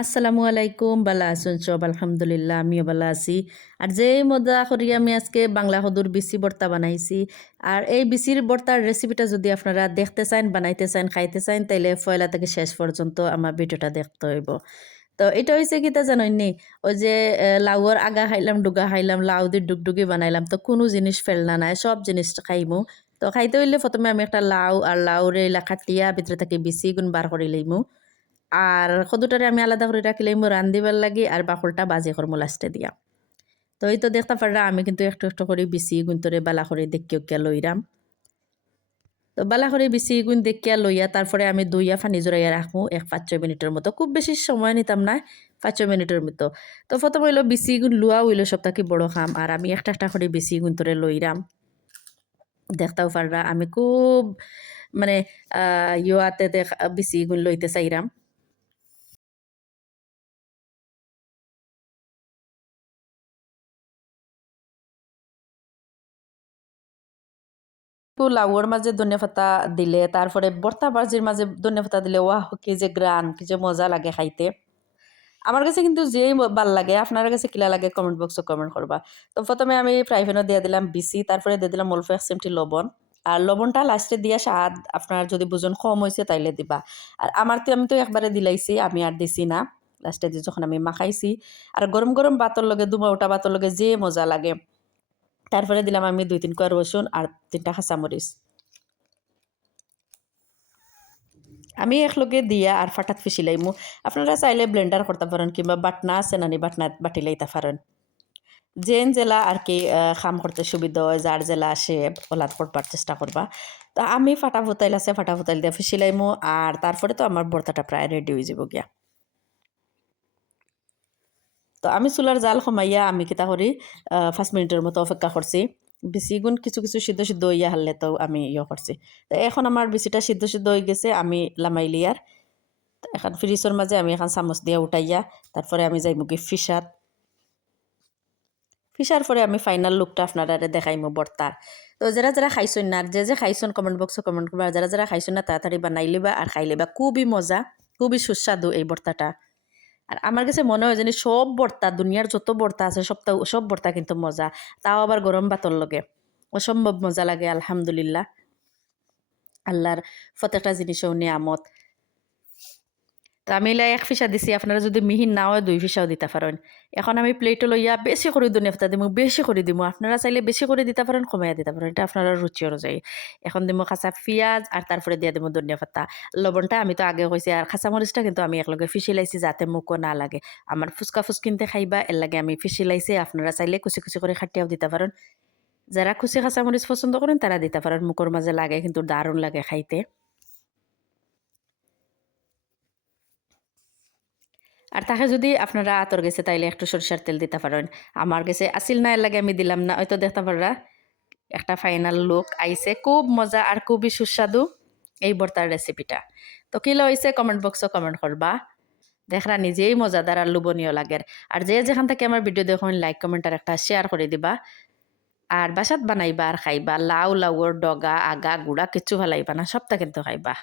আসসালামু আলাইকুম, বালা আছেন সব? আলহামদুলিল্লাহ, আমিও বালা আছি। আর যেই মজা করি আমি আজকে বাংলা কদুর বিসি ভর্তা বানাইছি। আর এই বিসির ভর্তার রেসিপিটা যদি আপনারা দেখতে চান, বানাইতে চান, খাইতে চান, তাইলে পয়লা থেকে শেষ পর্যন্ত আমার ভিডিওটা দেখতে হইব। তো এটা হয়েছে কি তা জানেন নি? ওই যে লাউর আগা খাইলাম, ডুগা খাইলাম, লাউ দিয়ে ডুগডুগি বানাইলাম, তো কোনো জিনিস ফেলনা নাই, সব জিনিস খাইমু। তো খাইতে হইলে প্রথমে আমি একটা লাউ আর লাউরে কাটিয়া ভিতরে থেকে বিসি গুণ বার করে লইমু। আর কদুটারে আমি আলাদা করে রাখিলাম রান্ধিবার লাগি, আর বাকলটা বাজে করমু লাস্টে দিয়া। তো এই তো দেখতে পাররা আমি কিন্তু একটু একটু করে বিসি গুন্তরে বালা করে দেখিয়া লইরাম। তো বালা করে বিসি গুণ দেখিয়া লইয়া তারপরে আমি দইয়া ফানি জড়াইয়া রাখবো ১-৫ মিনিটের মতো, খুব বেশি সময় নিতাম না, ৫ মিনিটের মতো। তো প্রথম হইলো বিসি গুণ লুয়া হইলো সব থাকি বড় খাম, আর আমি একটা একটা করে বিসি গুন্তরে লইরাম। দেখতেও পাররা আমি খুব মানে ইয়োয়াতে বিসি গুণ লইতে চাইরাম। একটু লাউয়ের মাঝে ধনিয়া পাতা দিলে, তারপরে ভর্তা ভাজির মাঝে ধনিয়া পাতা দিলে, ওয়াহ কি যে গ্রান, কি যে মজা লাগে খাইতে। আমার কাছে কিন্তু যেই ভাল লাগে, আপনার কাছে কিলা লাগে কমেন্ট বক্সে কমেন্ট করবা। তো প্রথমে আমি ফ্রাই প্যানে দিয়ে দিলাম বিসি, তারপরে দিয়ে দিলাম অল্প ১ চিমটি লবণ। আর লবণটা লাস্টে দিয়ে স্বাদ আপনার যদি বুঝুন কম হয়েছে তাইলে দিবা। আর আমি তো একবারে দিলাইছি, আমি আর দিছি না। লাস্টে দিয়ে যখন আমি মাখাইছি, আর গরম গরম ভাতের লগে, দুমা ওটা ভাতের লগে যে মজা লাগে। তারপরে দিলাম আমি ২-৩ কোয়া রসুন আর ৩টা কাঁচামরিচ। আমি একলগে দিয়া আর ফাটাত ফিসিলাইমু। আপনারা চাইলে ব্লেন্ডার করতে পারেন, কিংবা বাটনা আছে নানি বাটনা বাটি লাইতে পারেন। যেন জেলা আর কি কাম করতে সুবিধা হয়, যার জেলা আসে ওলাদ করবার চেষ্টা করবা। তো আমি ফাটা ফুতাইল আছে, ফাটা ফুতাইল দিয়ে ফিসিলাইমু। আর তারপরে তো আমার ভর্তাটা প্রায় রেডি হয়ে যাব গিয়া। তো আমি চুলার জাল কমাইয়া আমি কিতা করি ৫ মিনিটের মতো অপেক্ষা করছি। বেশি গুণ কিছু কিছু সিদ্ধ সিদ্ধ হইয়া হারলে তো আমি করছি। তো এখন আমার বেশিটা সিদ্ধ সিদ্ধ হয়ে গেছে, আমি লামাইলি আর এখন ফ্রিজের মাঝে আমি এখন চামচ দিয়ে উঠাইয়া তারপরে আমি যাইমু কি ফিসাত। ফিসার পরে আমি ফাইনাল লুকটা আপনারা দেখাইমু ভর্তার। তো যারা যারা খাইছেন না, আর যে খাইছেন কমেন্ট বক্সে কমেন্ট করবা। আর যারা যারা খাইছেন না তাড়াতাড়ি বানাই লিবা আর খাই লিবা, খুবই মজা, খুবই সুস্বাদু এই ভর্তাটা। আর আমার কাছে মনে হয় জানি সব ভর্তা, দুনিয়ার যত ভর্তা আছে সব ভর্তা কিন্তু মজা, তাও আবার গরম ভাতর লগে অসম্ভব মজা লাগে। আলহামদুলিল্লাহ, আল্লাহর প্রত্যেকটা জিনিসও নিয়ামত। তো আমি এলাই ১ ফিসা দিছি, আপনারা যদি মিহিন না হয় ২ ফিসাও দিতে পারেন। এখন আমি প্লেটে লইয়া বেশি করে ধনিয়া পাতা দিমু, বেশি করে দিমু। আপনারা চাইলে বেশি করে দিতে পারেন, কমাইয়া দিতে পারেন, এটা আপনারা রুচি অনুযায়ী। এখন দিমু কাঁচা পিঁয়াজ, আর তারপরে দিয়ে দিমু ধনিয়া পাতা। লবণটা আমি তো আগে কইছি, আর কাঁচা মরিচটা কিন্তু আমি একলগে ফিসিলাইছি যাতে মুখও না লাগে। আমার ফুচকা ফুচকিনতে খাইবা এর লাগে আমি ফিসিলাইছি। আপনারা চাইলে কুচি কুচি করে খাটিয়াও দিতে পারেন। যারা কুচি কাঁচা মরিচ পছন্দ করেন তারা দিতে পারেন, মুখের মাঝে লাগে কিন্তু দারুণ লাগে খাইতে। আর তাকে যদি আপনারা আতর গেছে তাইলে একটু সরিষার তেল দিতে পারেন। আমার গেছে আসিল না, এর লাগে আমি দিলাম না। হয়তো দেখতে পাররা একটা ফাইনাল লুক আইছে, খুব মজা আর খুবই সুস্বাদু এই ভর্তার রেসিপিটা। তো কি হইছে কমেন্ট বক্সে কমেন্ট করবা। দেখরা নিজেই মজাদার আর লোভনীয় লাগের। আর যে যেখান থেকে আমার ভিডিও দেখুন লাইক কমেন্ট আর একটা শেয়ার করে দিবা। আর বাসাত বানাইবা আর খাইবা, লাউ লাউর ডগা আগা গুড়া কিচ্ছু ভালাইবা না, সবটা কিন্তু খাইবা।